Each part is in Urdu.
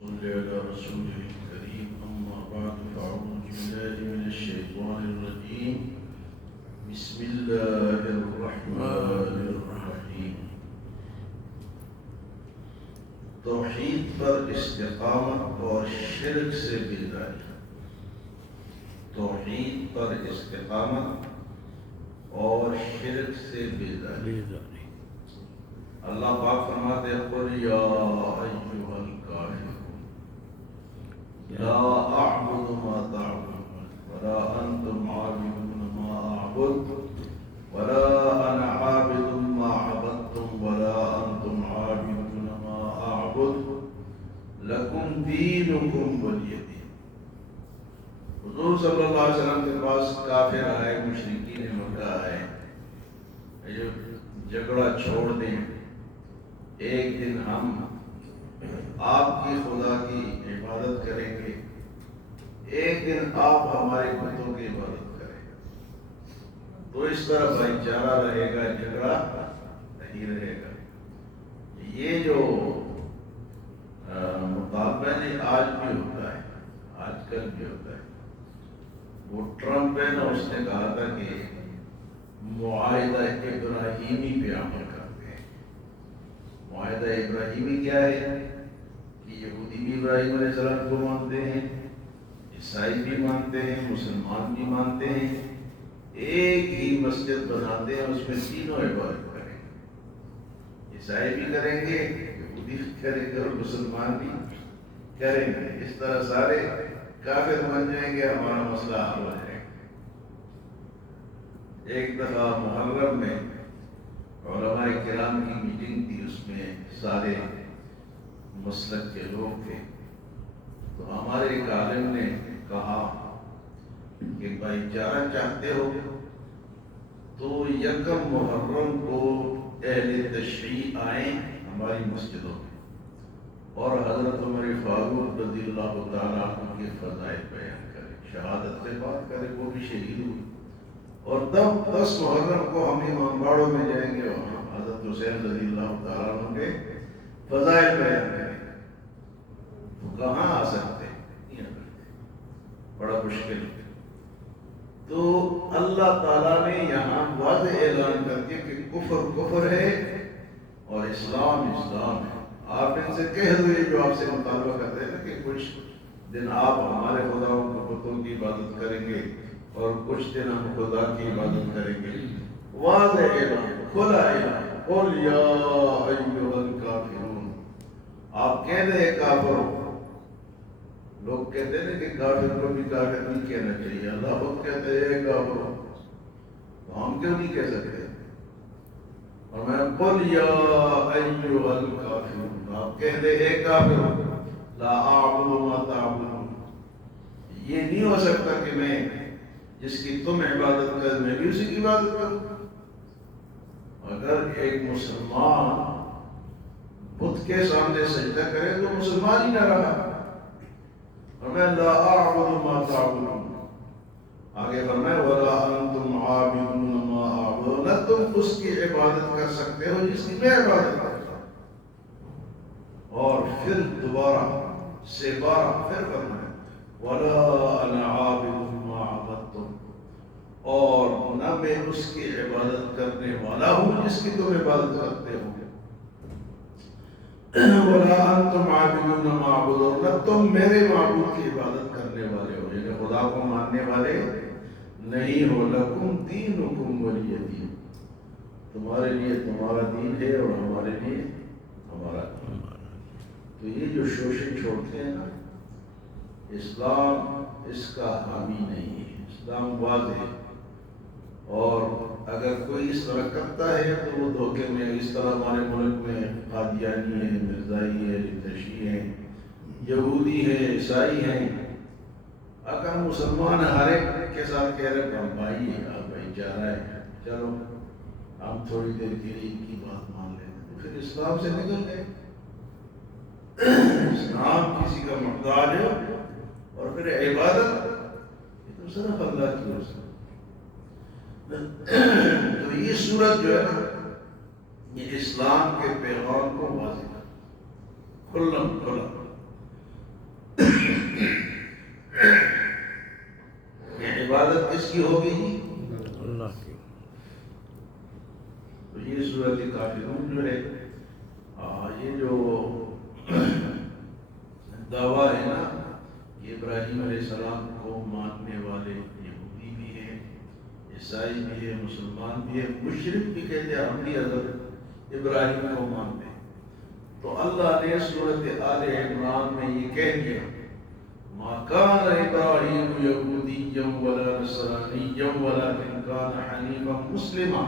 صل على رسوله الكريم أما بعد فأعوذ بالله من الشيطان الرجيم بسم الله الرحمن الرحيم توحید پر استقامت اور شرک سے بیداری. توحید پر استقامت اور شرک سے بیداری. اللہ پاک فرماتے ہیں قل یا ایھا الکافرون لا اعبد ما تعبدون ولا انتم عابدون ما اعبد ولا انا عابد ما عبدتم ولا انتم عابدون ما اعبد لکم دینکم ولی دین. حضور صلی اللہ علیہ وسلم کے پاس کافر آئے، مشرکین مکہ آئے، جھگڑا چھوڑ دیں، ایک دن ہم آپ کی خدا کی عبادت کریں گے، ایک دن آپ ہمارے بتوں کی عبادت کریں گے، تو اس طرح بھائی چارہ رہے گا، جھگڑا نہیں رہے گا. یہ جو مطالبہ آج بھی ہوتا ہے، آج کل بھی ہوتا ہے. وہ ٹرمپ ہے نا، اس نے کہا تھا کہ معاہدہ ابراہیمی پہ عمل کرتے ہیں. معاہدہ ابراہیمی کیا ہے کہ یہودی بھی ابراہیم علیہ السلام کو مانتے ہیں، عیسائی بھی مانتے ہیں، مسلمان بھی مانتے ہیں، ایک ہی مسجد بناتے ہیں، اس میں تینوں عبادت کریں گے. عیسائی بھی کریں گے، یہودی بھی کریں گے اور مسلمان بھی کریں گے. اس طرح سارے کافر بن جائیں گے، ہمارا مسئلہ حل ہو جائے گا. ایک دفعہ محرم میں علماء کرام کی میٹنگ تھی، اس میں سارے مسلک کے لوگ تھے. تو ہمارے ایک عالم نے کہا کہ بھائی چارہ چاہتے ہو تو یکم محرم کو اہل تشریع آئیں ہماری مسجدوں میں اور حضرت عمر فاروق رضی اللہ تعالیٰ عنہ کے فضائل بیان کریں، شہادت سے بات کریں، وہ بھی شہید ہوئی. اور تب 10 محرم کو ہم امام باڑوں میں جائیں گے اور حضرت حسین رضی اللہ تعالیٰ عنہ کے فضائل بیان کریں. تو کہاں آ سکتے ہیں؟ بڑا مشکل ہے. تو اللہ تعالیٰ نے یہاں واضح اعلان کر دیا کہ کفر کفر ہے اور اسلام اسلام ہے. آپ ان سے کہہ دو یہ جو آپ سے مطالبہ کرتے ہیں نا کہ کچھ دن آپ ہمارے خداؤں کو بتوں کی عبادت کریں گے اور کچھ دن ہم خدا کی عبادت کریں گے. واضح اعلان، کھلا اعلان، قل یا ایھا الکافرون. آپ کہہ دیں کافر ہو. لوگ کہتے ہیں کہ کافر کو بھی کافر نہیں کہنا چاہیے، اللہ خود کہتے ہیں کافر ہو، تو ہم کیوں نہیں کہہ سکتے؟ اور میں قل یا ایھا الکافرون، آپ کہہ دیں اے کافر لا اعبد ما تعبدون. یہ نہیں ہو سکتا کہ میں جس کی تم عبادت کر میں بھی اسی کی عبادت کروں. اگر ایک مسلمان بت کے سامنے سجدہ کرے تو مسلمان ہی نہ رہا. اور میں لا اعبد ما تعبدون، آگے فرمائے ولا انتم عابدون ما اعبد، نہ تم اس کی عبادت کر سکتے ہو جس کی میں عبادت کرتا ہوں. اور پھر دوبارہ سے بارہ پھر فرمائے ولا انا عابد ما عبدتم، اور نہ میں اس کی عبادت کرنے والا ہوں جس کی تم عبادت کرتے ہو. ولا انتم عابدون ما اعبد، اور نہ تم میرے معبود کی عبادت کرنے والے ہو، یعنی خدا کو ماننے والے نہیں ہو. لکم دینکم ولی دین، تمہارے لیے تمہارا دین ہے اور ہمارے لیے ہمارا دین. تو یہ جو شوشے چھوڑتے ہیں نا، اسلام اس کا حامی نہیں ہے. اسلام واضح ہے، اور اگر کوئی اس طرح کرتا ہے تو وہ دھوکے میں. اس طرح ہمارے ملک میں قادیانی ہیں، مرزائی ہے، تشیع ہیں، یہودی ہیں، عیسائی ہیں. اگر مسلمان ہر ایک کے ساتھ کہہ رہے ہم بھائی ہیں، آپ بھائی چارہ ہیں، چلو ہم تھوڑی دیر کے لیے ان کی بات مان لیتے، تو پھر اسلام سے نکل گئے. اسلام کسی کا محتاج ہے اور پھر عبادت یہ تو صرف اللہ کی ہو سکتی. تو یہ صورت جو ہے نا، یہ اسلام کے پیغام کو واضح کھلم کھلا دعویٰ ہے نا کہ ابراہیم علیہ السلام کو ماننے والے یہودی بھی ہیں، عیسائی بھی ہے، مسلمان بھی ہے، مشرک بھی کہتے ہیں ہم بھی حضرت ابراہیم کو مانتے ہیں۔ تو اللہ نے سورۃ آل عمران میں یہ کہہ دیا ما كان ابراہیم یہودیا ولا نصرانیا ولکن کان حنیفا مسلما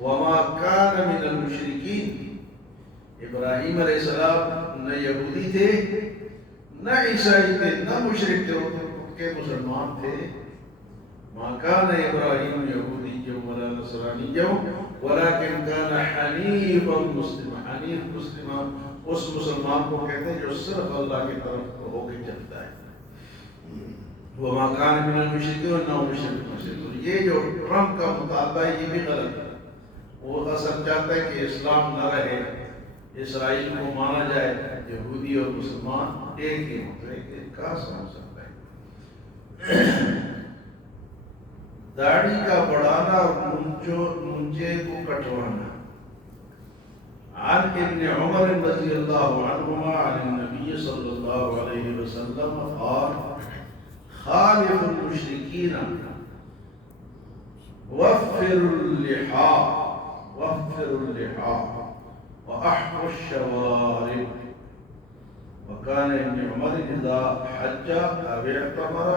وما كان من المشرکین۔ ابراہیم علیہ السلام نہ یہودی تھے نہ عیسائی تھے نہ مشرک تھے، کہ مسلمان تھے۔ ما كان ابراہیم یہودیا ولا نصرانیا ولکن کان حنیفا مسلما۔ حنیف مسلما اس مسلمان کو کہتے ہیں جو صرف اللہ کی طرف ہو کے چلتا ہے۔ وما كان من المشرکین نہ مشرک۔ یہ جو ٹرمپ کا مطالبہ ہے یہ بھی غلط ہے۔ وہ اصل چاہتا ہے کہ اسلام نہ رہے، اسرائیل کو مانا جائے، یہودی اور مسلمان ایک ہی ہوتے ہیں، کہاں سمجھ سکتا ہے؟ داڑھی کا بڑھانا اور منجے کو کٹوانا۔ عن ابن عمر رضی اللہ عنہما عن النبی صلی اللہ علیہ وسلم قال خالف المشرکین وفر اللحى وأحفوا الشوارب۔ وكان ابن عمر إذا حج أو اعتمر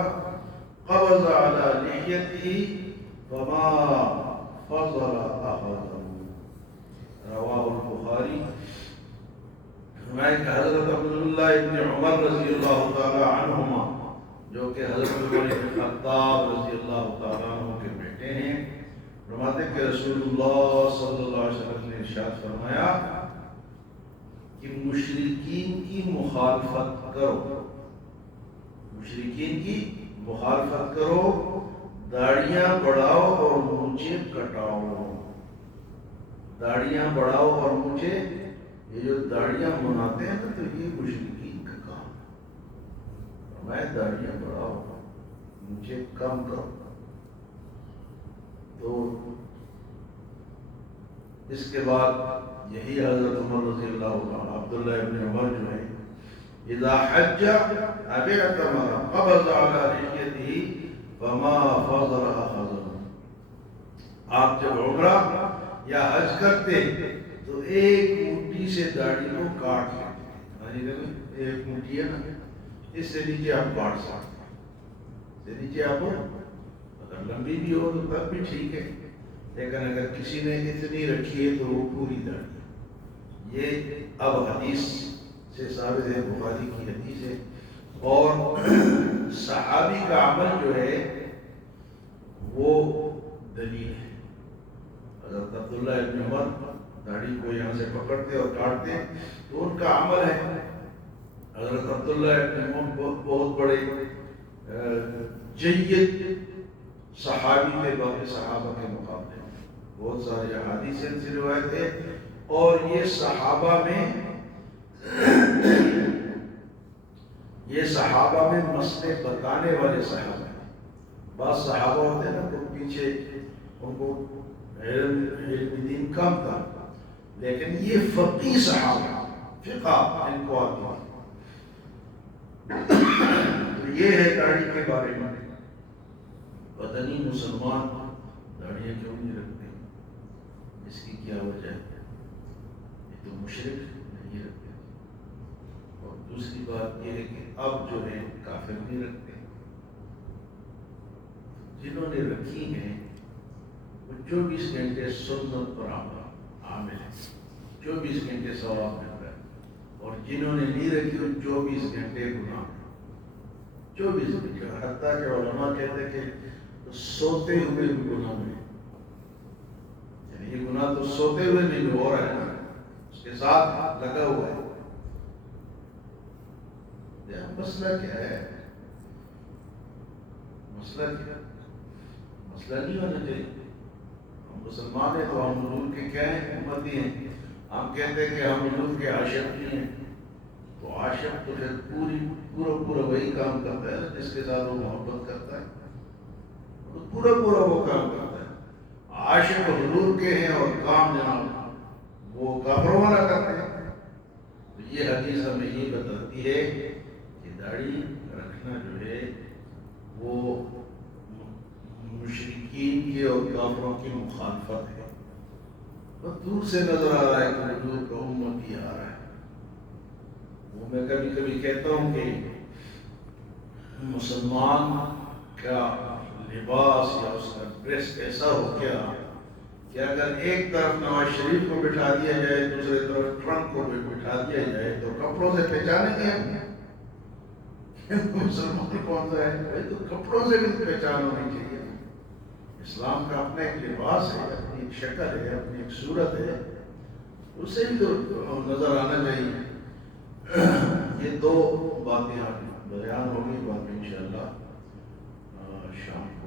قبض على لحيته فما فضل أخذه۔ رواہ البخاری۔ فرمایا کہ حضرت عبداللہ ابن عمر رضی اللہ تعالی عنہما جو کہ حضرت عمر بن خطاب رضی اللہ تعالی عنہ کے بیٹے ہیں، فرماتے کہ رسول اللہ صلی اللہ علیہ وسلم نے ارشاد فرمایا کہ مشرکین کی مخالفت کرو، مشرکین کی مخالفت کرو، داڑیاں بڑھاؤ اور مونچھیں کٹاؤ۔ داڑیاں بڑھاؤ اور مونچھیں، یہ جو داڑیاں مناتے ہیں تو یہ مشرکین کا کام ہے۔ میں داڑیاں بڑھاؤ مونچھیں کم کرو۔ تو اس کے بعد یہی حضرت عمر رضی اللہ عنہ، عبداللہ ابن عمر جو ہے، اذا حج او اعتمر قبض على لحيته فما فضل اخذه۔ آپ جب عمرہ یا حج کرتے تو ایک مٹھی سے داڑھی کو کاٹ لیتے، ایک مٹھی ہے نا، اس سے نیچے آپ کاٹ سکتے ہیں، اس سے نیچے آپ اگر لمبی بھی ہو تو تب بھی ٹھیک ہے، لیکن اگر کسی نے اتنی رکھی ہے تو وہ پوری داڑھی۔ یہ اب حدیث سے ثابت ہے، بخاری کی حدیث ہے۔ اور صحابی کا عمل جو ہے وہ دلیل ہے۔ حضرت عبداللہ ابن عمر داڑھی کو یہاں سے پکڑتے اور کاٹتے تو ان کا عمل ہے۔ حضرت عبداللہ ابن عمر بہت بڑے جید صحابی تھے باقی صحابہ کے مقابلے میں، بہت سارے احادیث سے روایت ہے، اور یہ صحابہ میں مسئلے بتانے والے صحابہ ہیں۔ بعض صحابہ ہوتے ہیں نا تو پیچھے ان کو علم دین کم تھا، لیکن یہ فقی صحابہ، فقہ ان کو آتی ہے۔ تو یہ ہے داڑھی کے بارے میں۔ پتہ نہیں مسلمان داڑیاں کیوں نہیں رکھتے، اس کی کیا وجہ ہے؟ یہ تو مشرک نہیں رکھتے، اور دوسری بات یہ ہے کہ اب جو ہے کافر نہیں رکھتے۔ جنہوں نے رکھی ہیں وہ 24 گھنٹے سنت پر عامل ہے، 24 گھنٹے ثواب ملتا ہے، اور جنہوں نے نہیں رکھی وہ 24 گھنٹے گناہ، 24 گھنٹے، حتیٰ کہ علماء کہتے ہیں کہ سوتے ہوئے بھی گناہ میں، یعنی یہ گناہ تو سوتے ہوئے بھی ہو رہا ہے نا، اس کے ساتھ لگا ہوا ہے۔ مسئلہ کیا ہے؟ مسئلہ کیا؟ مسئلہ نہیں ہونا چاہیے۔ ہم مسلمان ہیں تو ہم حضور کے کیا ہیں؟ امتی ہیں۔ ہم کہتے ہیں کہ ہم حضور کے عاشق نہیں ہیں، تو عاشق تو پھر پورا وہی کام کرتا ہے جس کے ساتھ وہ محبت کرتا ہے، پورا وہ کام کرتا ہے۔ عاشق حضور کے ہیں اور کام جناب وہ کافروں والا کرتے ہیں۔ تو یہ حدیث ہمیں یہ بتاتی ہے داڑھی رکھنا جو ہے وہ مشرکین کی اور کافروں کی مخالفت ہے. بس دور سے نظر آ رہا ہے کہ حضور کا امتی آ رہا ہے. وہ میں کبھی کبھی کہتا ہوں کہ مسلمان کا لباس یا اس کا ڈریس ایسا ہو گیا کہ اگر ایک طرف نواز شریف کو بٹھا دیا جائے دوسرے طرف ٹرمپ کو بٹھا دیا جائے تو کپڑوں سے پہچانیں گے ہم. مسلمان کون سا ہے بھائی؟ تو کپڑوں سے بھی پہچان ہونی چاہیے. اسلام کا اپنا ایک لباس ہے، اپنی ایک شکل ہے، اپنی ایک صورت ہے، اسے بھی تو نظر آنا چاہیے. یہ دو باتیں بیان ہوگی، باقی انشاءاللہ شام کو